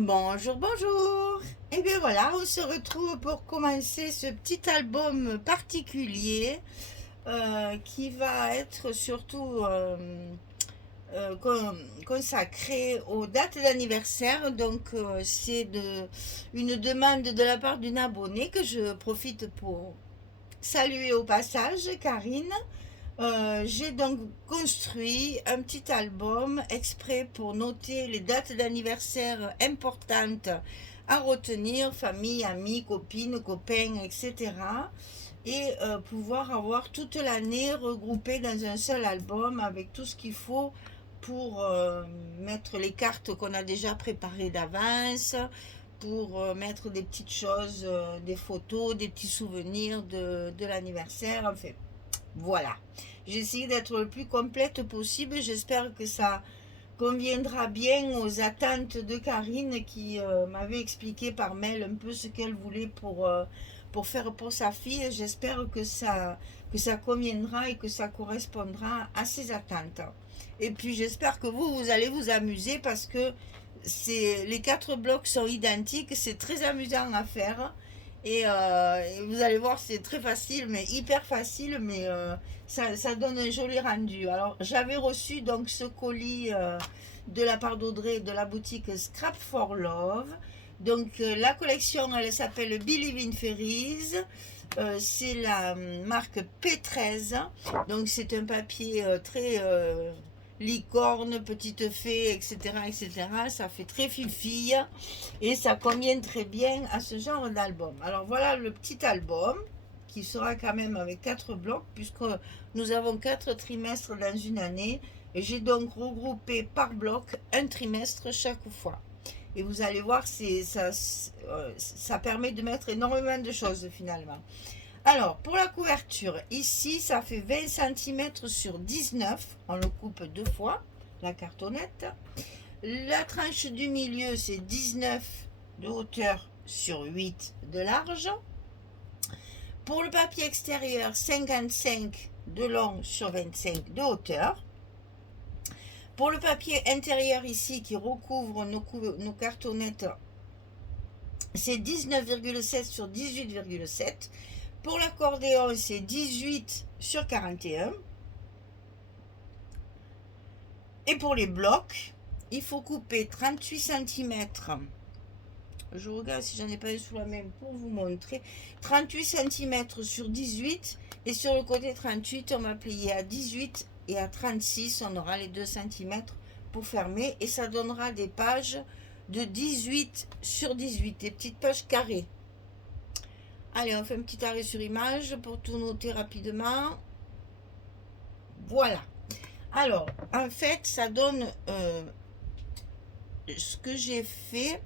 Bonjour, bonjour. Et bien voilà, on se retrouve pour commencer ce petit album particulier qui va être surtout consacré aux dates d'anniversaire. Donc c'est une demande de la part d'une abonnée que je profite pour saluer au passage, Karine. J'ai donc construit un petit album exprès pour noter les dates d'anniversaire importantes à retenir, famille, amis, copines, copains, etc. Et pouvoir avoir toute l'année regroupée dans un seul album avec tout ce qu'il faut pour mettre les cartes qu'on a déjà préparées d'avance, pour mettre des petites choses, des photos, des petits souvenirs de l'anniversaire, enfin voilà. J'ai essayé d'être le plus complète possible. J'espère que ça conviendra bien aux attentes de Karine qui m'avait expliqué par mail un peu ce qu'elle voulait pour faire pour sa fille. J'espère que ça conviendra et que ça correspondra à ses attentes. Et puis j'espère que vous allez vous amuser parce que les quatre blocs sont identiques. C'est très amusant à faire. Et vous allez voir, c'est très facile, mais hyper facile, mais ça donne un joli rendu. Alors, j'avais reçu donc ce colis de la part d'Audrey de la boutique Scrap for Love. Donc, la collection, elle s'appelle Believe in Fairies. C'est la marque P13. Donc, c'est un papier très licorne, petite fée, etc., etc. Ça fait très fille et ça convient très bien à ce genre d'album. Alors voilà le petit album qui sera quand même avec 4 blocs puisque nous avons 4 trimestres dans une année et j'ai donc regroupé par bloc un trimestre chaque fois. Et vous allez voir, ça permet de mettre énormément de choses finalement. Alors, pour la couverture, ici, ça fait 20 cm sur 19. On le coupe deux fois, la cartonnette. La tranche du milieu, c'est 19 de hauteur sur 8 de large. Pour le papier extérieur, 55 de long sur 25 de hauteur. Pour le papier intérieur ici, qui recouvre nos cartonnettes, c'est 19,7 sur 18,7. Pour l'accordéon, c'est 18 sur 41. Et pour les blocs, il faut couper 38 cm. Je regarde si j'en ai pas un sous la main pour vous montrer. 38 cm sur 18. Et sur le côté 38, on va plier à 18 et à 36. On aura les 2 cm pour fermer. Et ça donnera des pages de 18 sur 18. Des petites pages carrées. Allez, on fait un petit arrêt sur image pour tout noter rapidement. Voilà. Alors, en fait, ça donne ce que j'ai fait.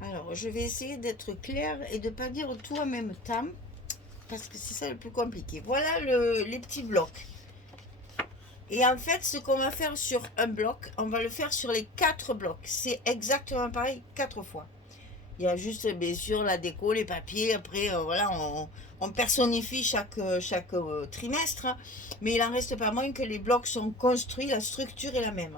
Alors, je vais essayer d'être claire et de ne pas dire tout en même temps, parce que c'est ça le plus compliqué. Voilà les petits blocs. Et en fait, ce qu'on va faire sur un bloc, on va le faire sur les 4 blocs. C'est exactement pareil 4 fois. Il y a juste, bien sûr, la déco, les papiers. Après, voilà, on personnifie chaque trimestre. Mais il n'en reste pas moins que les blocs sont construits, la structure est la même.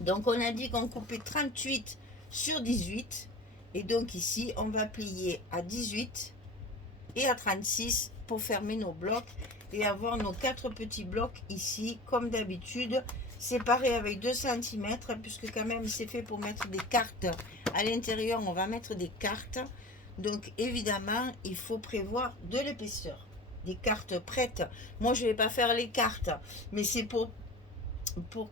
Donc, on a dit qu'on coupait 38 sur 18. Et donc, ici, on va plier à 18 et à 36 pour fermer nos blocs et avoir nos 4 petits blocs ici, comme d'habitude, séparés avec 2 cm, puisque quand même, c'est fait pour mettre des cartes. À l'intérieur, on va mettre des cartes. Donc, évidemment, il faut prévoir de l'épaisseur. Des cartes prêtes. Moi, je ne vais pas faire les cartes, mais c'est pour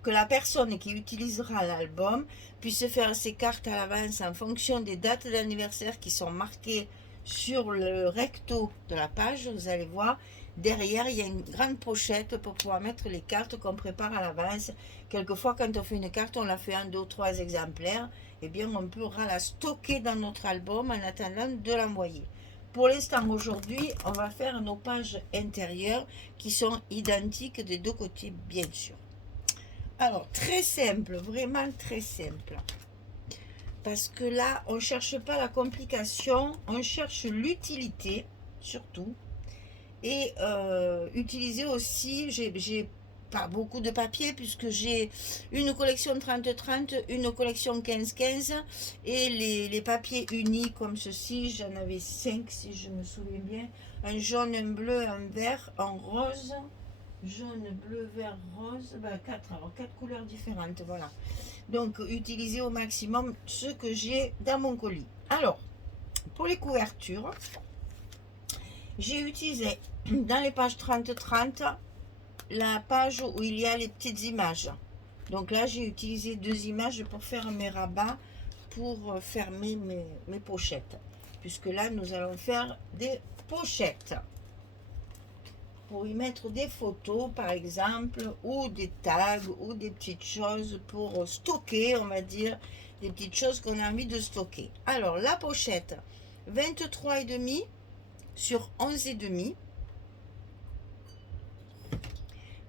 que la personne qui utilisera l'album puisse faire ses cartes à l'avance en fonction des dates d'anniversaire qui sont marquées sur le recto de la page. Vous allez voir, derrière, il y a une grande pochette pour pouvoir mettre les cartes qu'on prépare à l'avance. Quelquefois, quand on fait une carte, on la fait en 2 ou 3 exemplaires. Eh bien, on pourra la stocker dans notre album en attendant de l'envoyer. Pour l'instant, aujourd'hui, on va faire nos pages intérieures qui sont identiques des 2 côtés, bien sûr. Alors, très simple, vraiment très simple. Parce que là, on ne cherche pas la complication, on cherche l'utilité, surtout. Et utiliser aussi, j'ai pas beaucoup de papier puisque j'ai une collection 30-30, une collection 15-15 et les papiers unis comme ceci, j'en avais 5 si je me souviens bien, un jaune, un bleu, un vert, un rose, jaune, bleu, vert, rose, ben 4, alors 4 couleurs différentes, voilà. Donc utiliser au maximum ce que j'ai dans mon colis. Alors, pour les couvertures, j'ai utilisé dans les pages 30-30 la page où il y a les petites images. Donc là, j'ai utilisé 2 images pour faire mes rabats, pour fermer mes pochettes. Puisque là, nous allons faire des pochettes. Pour y mettre des photos, par exemple, ou des tags, ou des petites choses pour stocker, on va dire, des petites choses qu'on a envie de stocker. Alors, la pochette, 23,5 sur 11,5.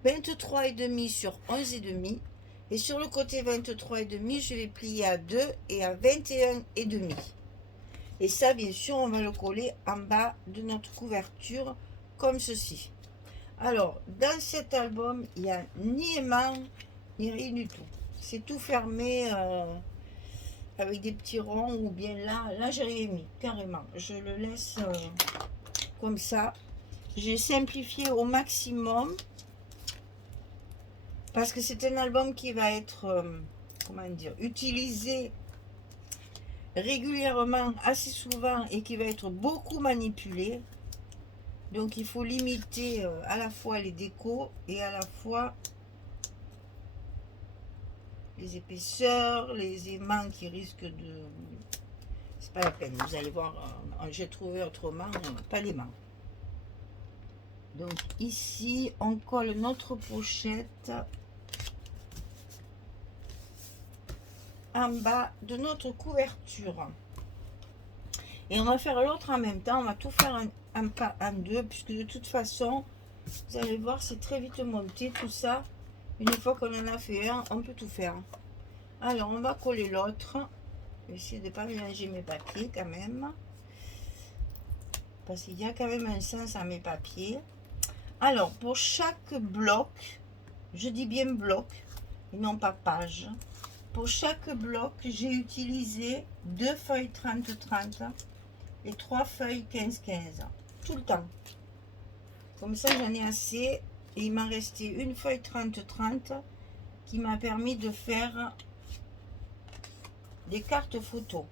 23,5 sur 11,5 et sur le côté 23,5 je vais plier à 2 et à 21,5 et ça bien sûr on va le coller en bas de notre couverture comme ceci. Alors dans cet album il n'y a ni aimant ni rien du tout, c'est tout fermé avec des petits ronds ou bien là j'ai rien mis carrément, je le laisse comme ça. J'ai simplifié au maximum parce que c'est un album qui va être, comment dire, utilisé régulièrement, assez souvent, et qui va être beaucoup manipulé. Donc il faut limiter à la fois les décos et à la fois les épaisseurs, les aimants qui risquent de... C'est pas la peine, vous allez voir, j'ai trouvé autrement, pas d'aimants. Donc ici, on colle notre pochette en bas de notre couverture et on va faire l'autre en même temps, on va tout faire en deux puisque de toute façon vous allez voir c'est très vite monté tout ça. Une fois qu'on en a fait un, on peut tout faire. Alors on va coller l'autre, essayer de ne pas mélanger mes papiers quand même parce qu'il y a quand même un sens à mes papiers. Alors pour chaque bloc, je dis bien bloc et non pas page, pour chaque bloc, j'ai utilisé 2 feuilles 30-30 et 3 feuilles 15-15. Tout le temps. Comme ça, j'en ai assez. Et il m'a resté une feuille 30-30 qui m'a permis de faire des cartes photos.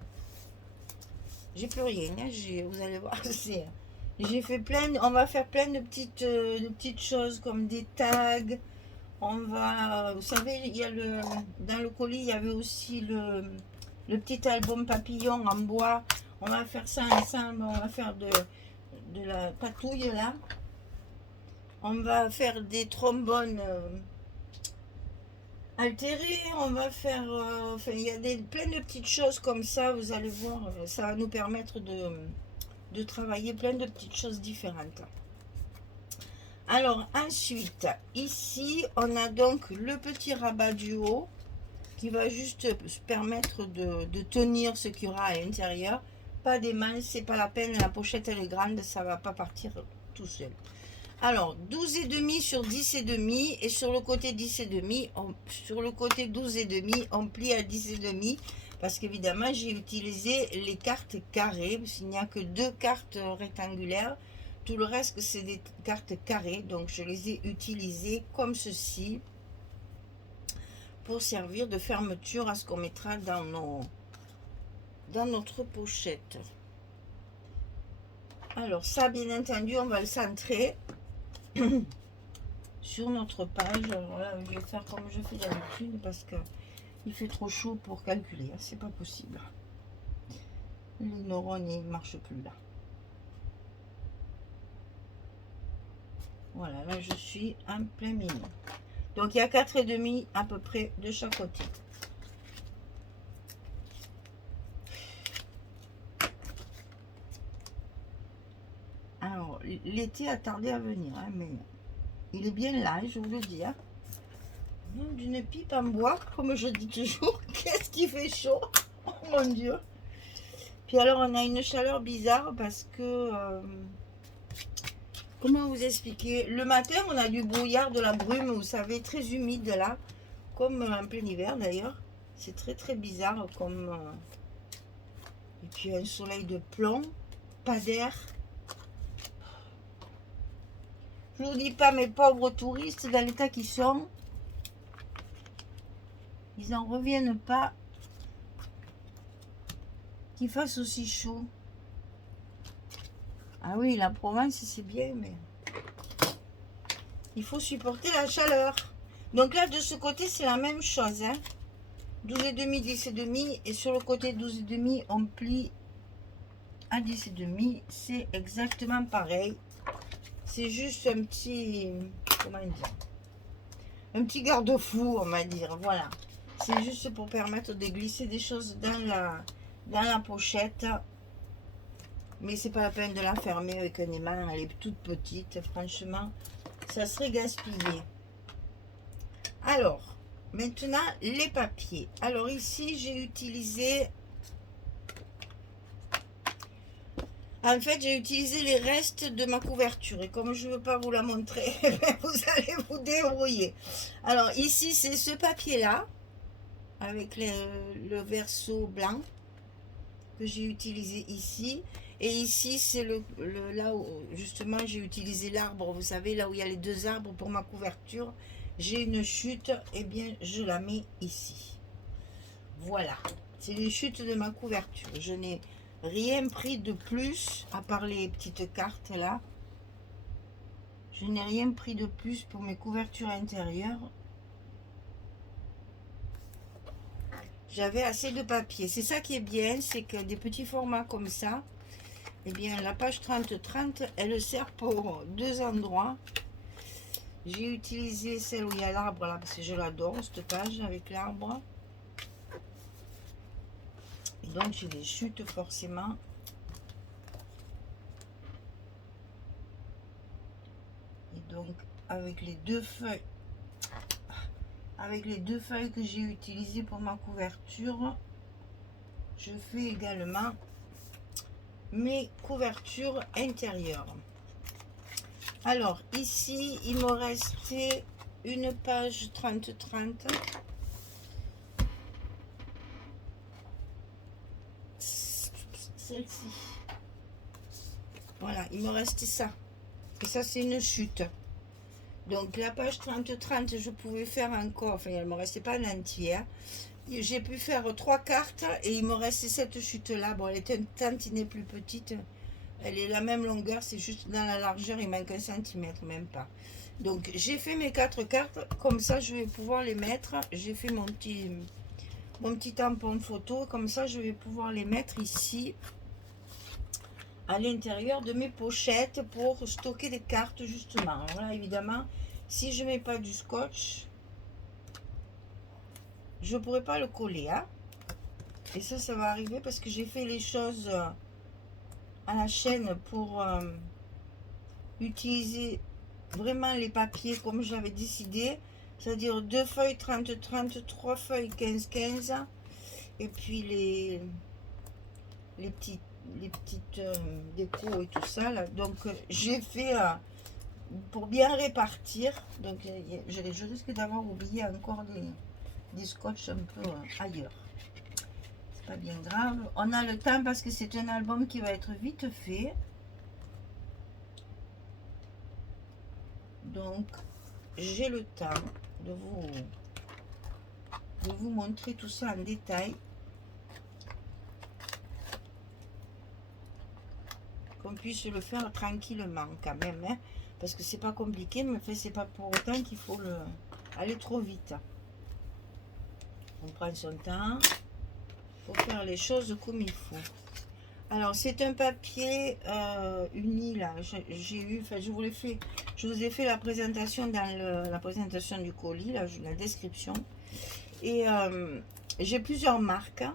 J'ai plus rien. Hein, vous allez voir. J'ai fait plein. On va faire plein de petites choses comme des tags. On va, vous savez, il y a dans le colis, il y avait aussi le petit album papillon en bois. On va faire ça ensemble, on va faire de la patouille là. On va faire des trombones altérés, on va faire, enfin, il y a plein de petites choses comme ça, vous allez voir, ça va nous permettre de travailler plein de petites choses différentes. Alors ensuite, ici, on a donc le petit rabat du haut qui va juste permettre de tenir ce qu'il y aura à l'intérieur. Pas des mains, c'est pas la peine, la pochette elle est grande, ça va pas partir tout seul. Alors 12,5 sur 10,5 et sur le côté 10,5, sur le côté 12,5, on plie à 10,5 parce qu'évidemment j'ai utilisé les cartes carrées, parce qu'il n'y a que 2 cartes rectangulaires. Tout le reste, c'est des cartes carrées. Donc, je les ai utilisées comme ceci pour servir de fermeture à ce qu'on mettra dans notre pochette. Alors, ça, bien entendu, on va le centrer sur notre page. Alors là, je vais faire comme je fais d'habitude parce qu'il fait trop chaud pour calculer. Hein, c'est pas possible. Les neurones, ils ne marchent plus là. Voilà, là je suis en plein milieu. Donc il y a 4,5 à peu près de chaque côté. Alors, l'été a tardé à venir, hein, mais il est bien là, je vous le dis. Hein. D'une pipe en bois, comme je dis toujours, qu'est-ce qui fait chaud? Oh mon Dieu! Puis alors, on a une chaleur bizarre parce que comment vous expliquer? Le matin, on a du brouillard, de la brume, vous savez, très humide là, comme en plein hiver d'ailleurs. C'est très très bizarre comme... Et puis un soleil de plomb, pas d'air. Je ne vous dis pas, mes pauvres touristes, dans l'état qu'ils sont, ils n'en reviennent pas qu'il fasse aussi chaud. Ah oui, la Provence, c'est bien, mais il faut supporter la chaleur. Donc là, de ce côté, c'est la même chose. Hein. 12,5, 10,5. Et sur le côté 12,5, on plie à 10,5. C'est exactement pareil. C'est juste un petit... Comment dire? Un petit garde-fou, on va dire. Voilà. C'est juste pour permettre de glisser des choses dans la pochette. Mais c'est pas la peine de la fermer avec un aimant. Elle est toute petite. Franchement, ça serait gaspillé. Alors, maintenant, les papiers. Alors ici, j'ai utilisé... En fait, j'ai utilisé les restes de ma couverture. Et comme je ne veux pas vous la montrer, vous allez vous débrouiller. Alors ici, c'est ce papier-là, avec le verso blanc, que j'ai utilisé ici. Et ici, c'est là où, justement, j'ai utilisé l'arbre. Vous savez, là où il y a les deux arbres pour ma couverture. J'ai une chute, et bien, je la mets ici. Voilà. C'est les chutes de ma couverture. Je n'ai rien pris de plus, à part les petites cartes là. Je n'ai rien pris de plus pour mes couvertures intérieures. J'avais assez de papier. C'est ça qui est bien, c'est que des petits formats comme ça, eh bien la page 30-30, elle sert pour deux endroits. J'ai utilisé celle où il y a l'arbre là, parce que je l'adore, cette page avec l'arbre. Et donc j'ai des chutes forcément. Et donc avec les deux feuilles que j'ai utilisées pour ma couverture, je fais également mes couvertures intérieures. Alors ici il me restait une page 30-30. Celle-ci. Voilà, il me restait ça. Et ça, c'est une chute. Donc, la page 30-30, je pouvais faire encore... Enfin, elle ne me restait pas en entière. J'ai pu faire 3 cartes et il me restait cette chute-là. Bon, elle est un tantinet plus petite. Elle est la même longueur, c'est juste dans la largeur, il manque 1 centimètre, même pas. Donc, j'ai fait mes 4 cartes. Comme ça, je vais pouvoir les mettre. J'ai fait mon petit tampon photo. Comme ça, je vais pouvoir les mettre ici, à l'intérieur de mes pochettes pour stocker des cartes justement. Alors là, évidemment, si je mets pas du scotch, je pourrais pas le coller, hein. Et ça va arriver parce que j'ai fait les choses à la chaîne pour utiliser vraiment les papiers comme j'avais décidé, c'est-à-dire 2 feuilles 30-30, 3 feuilles 15-15, et puis les petites décos et tout ça là. Donc j'ai fait pour bien répartir. Donc je risque d'avoir oublié encore des scotch un peu ailleurs. C'est pas bien grave, on a le temps parce que c'est un album qui va être vite fait. Donc j'ai le temps de vous montrer tout ça en détail, qu'on puisse le faire tranquillement quand même, hein, parce que c'est pas compliqué, mais c'est pas pour autant qu'il faut aller trop vite. On prend son temps pour faire les choses comme il faut. Alors c'est un papier uni là, j'ai eu, enfin je vous ai fait la présentation dans la présentation du colis, là, la description, et j'ai plusieurs marques.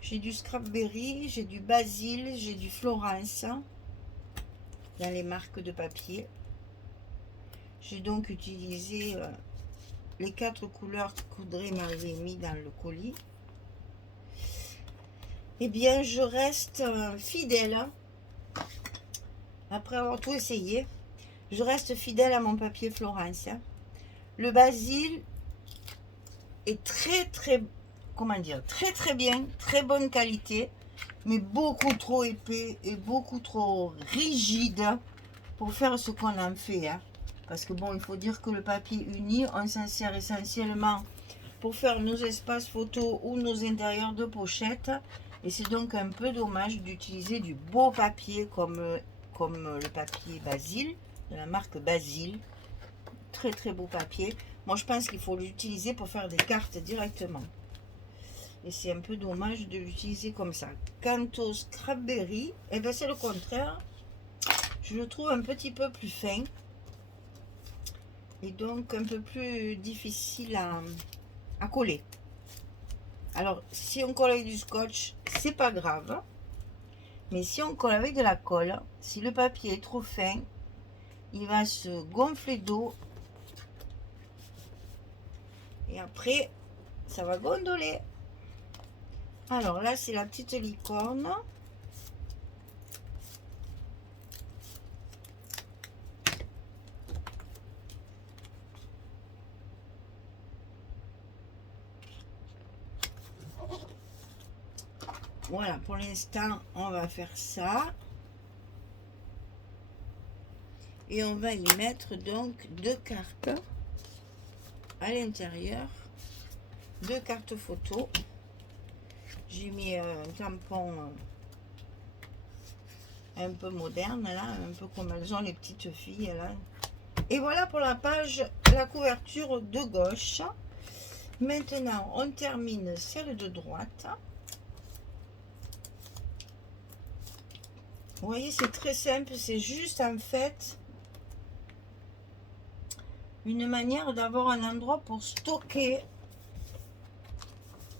J'ai du Scrapberry, j'ai du Basil, j'ai du Florence dans les marques de papier. J'ai donc utilisé les 4 couleurs qu'Audrey m'avait mis dans le colis. Eh bien, je reste fidèle après avoir tout essayé, je reste fidèle à mon papier Florence, hein. Le basil est comment dire, très bien, très bonne qualité, mais beaucoup trop épais et beaucoup trop rigide pour faire ce qu'on en fait, hein. Parce que bon, il faut dire que le papier uni, on s'en sert essentiellement pour faire nos espaces photos ou nos intérieurs de pochette. Et c'est donc un peu dommage d'utiliser du beau papier comme le papier Basil, de la marque Basil. Très beau papier. Moi, je pense qu'il faut l'utiliser pour faire des cartes directement. Et c'est un peu dommage de l'utiliser comme ça. Quant au Scrapberry, eh ben c'est le contraire. Je le trouve un petit peu plus fin. Et donc un peu plus difficile à coller. Alors, si on colle avec du scotch, c'est pas grave. Mais si on colle avec de la colle, si le papier est trop fin, il va se gonfler d'eau. Et après, ça va gondoler. Alors là, c'est la petite licorne. Voilà, pour l'instant, on va faire ça. Et on va y mettre donc 2 cartes à l'intérieur. 2 cartes photo. J'ai mis un tampon un peu moderne, là, un peu comme elles ont les petites filles, là. Et voilà pour la page, la couverture de gauche. Maintenant, on termine celle de droite. Vous voyez, c'est très simple, c'est juste en fait une manière d'avoir un endroit pour stocker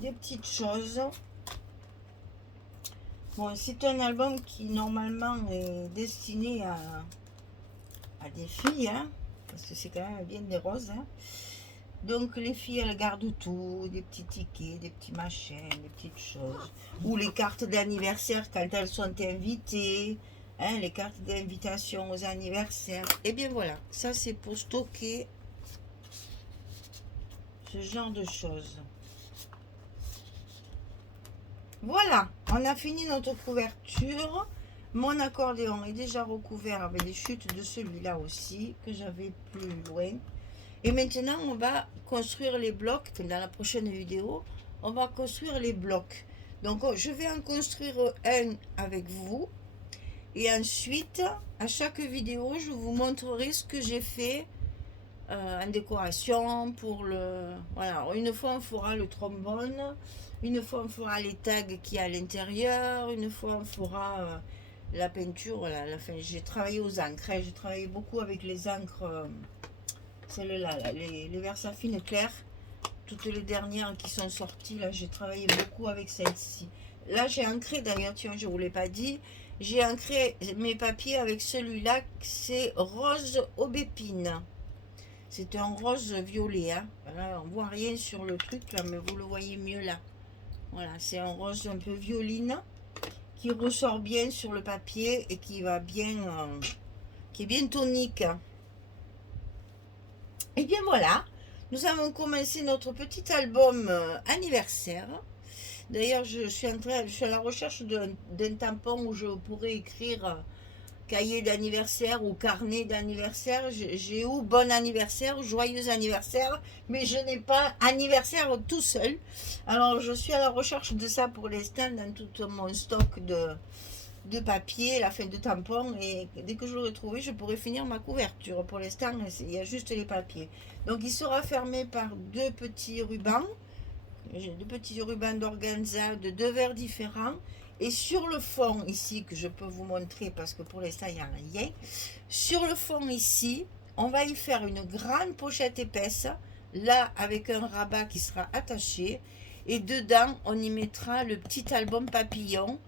des petites choses. Bon, c'est un album qui normalement est destiné à des filles, hein, parce que c'est quand même bien des roses, hein. Donc les filles, elles gardent tout, des petits tickets, des petits machins, des petites choses. Ou les cartes d'anniversaire quand elles sont invitées, hein, les cartes d'invitation aux anniversaires. Et bien voilà, ça c'est pour stocker ce genre de choses. Voilà, on a fini notre couverture. Mon accordéon est déjà recouvert avec les chutes de celui-là aussi, que j'avais plus loin. Et maintenant, on va construire les blocs. Dans la prochaine vidéo, on va construire les blocs. Donc, je vais en construire un avec vous. Et ensuite, à chaque vidéo, je vous montrerai ce que j'ai fait en décoration pour le... Voilà, une fois, on fera le trombone. Une fois, on fera les tags qu'il y a à l'intérieur. Une fois, on fera la peinture. Enfin, j'ai travaillé aux encres. J'ai travaillé beaucoup avec les encres... celles-là, les Versafine clairs, toutes les dernières qui sont sorties, là, j'ai travaillé beaucoup avec celle-ci. Là, j'ai ancré, d'ailleurs, tiens, je ne vous l'ai pas dit, j'ai ancré mes papiers avec celui-là, c'est rose aubépine. C'est un rose violet, hein. Là, on ne voit rien sur le truc, là, mais vous le voyez mieux là. Voilà, c'est un rose un peu violine, qui ressort bien sur le papier et qui va bien, qui est bien tonique. Et bien voilà, nous avons commencé notre petit album anniversaire. D'ailleurs, je suis à la recherche d'un tampon où je pourrais écrire cahier d'anniversaire ou carnet d'anniversaire. J'ai où bon anniversaire, joyeux anniversaire, mais je n'ai pas anniversaire tout seul. Alors, je suis à la recherche de ça pour l'instant dans tout mon stock de papier, la fin de tampon, et dès que je l'aurai trouvé, je pourrai finir ma couverture. Pour l'instant, il y a juste les papiers. Donc il sera fermé par 2 petits rubans. J'ai 2 petits rubans d'organza de 2 verres différents. Et sur le fond ici, que je peux vous montrer parce que pour l'instant il n'y a rien, sur le fond ici, on va y faire une grande pochette épaisse, là avec un rabat qui sera attaché, et dedans on y mettra le petit album papillon,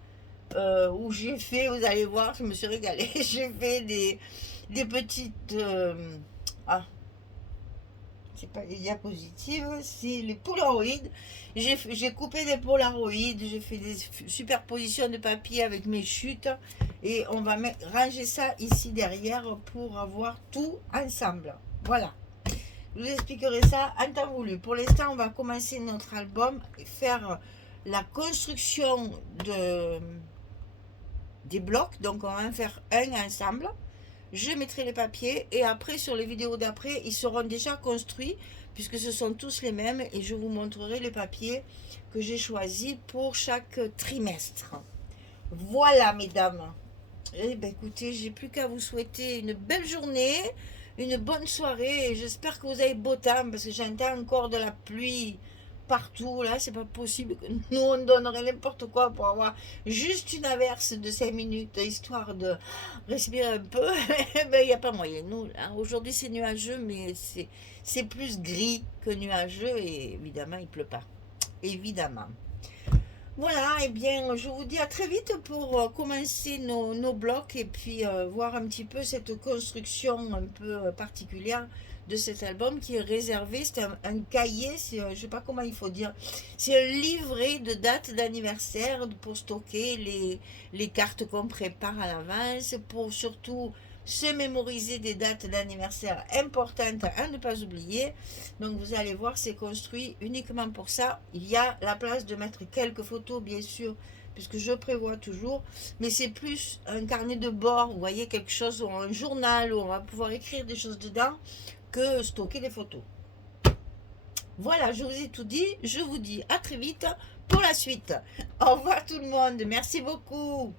où j'ai fait, vous allez voir, je me suis régalée, j'ai fait des petites... c'est pas les diapositives, c'est les polaroïdes. J'ai coupé des polaroïdes, j'ai fait des superpositions de papier avec mes chutes. Et on va ranger ça ici derrière pour avoir tout ensemble. Voilà. Je vous expliquerai ça en temps voulu. Pour l'instant, on va commencer notre album et faire la construction des blocs. Donc, on va en faire un ensemble. Je mettrai les papiers et après, sur les vidéos d'après, ils seront déjà construits puisque ce sont tous les mêmes et je vous montrerai les papiers que j'ai choisis pour chaque trimestre. Voilà, mesdames. Eh bien, écoutez, j'ai plus qu'à vous souhaiter une belle journée, une bonne soirée et j'espère que vous avez beau temps parce que j'entends encore de la pluie partout. Là, c'est pas possible que nous on donnerait n'importe quoi pour avoir juste une averse de 5 minutes histoire de respirer un peu. Ben, il n'y a pas moyen. Nous, hein, aujourd'hui, c'est nuageux, mais c'est plus gris que nuageux et évidemment, il pleut pas. Évidemment. Voilà, et bien, je vous dis à très vite pour commencer nos blocs et puis voir un petit peu cette construction un peu particulière de cet album qui est réservé. C'est un cahier, je ne sais pas comment il faut dire. C'est un livret de date d'anniversaire pour stocker les cartes qu'on prépare à l'avance, pour surtout se mémoriser des dates d'anniversaire importantes à ne pas oublier. Donc vous allez voir, c'est construit uniquement pour ça. Il y a la place de mettre quelques photos, bien sûr, puisque je prévois toujours. Mais c'est plus un carnet de bord, vous voyez, quelque chose, ou un journal, où on va pouvoir écrire des choses dedans, que stocker des photos. Voilà, je vous ai tout dit. Je vous dis à très vite pour la suite. Au revoir tout le monde. Merci beaucoup.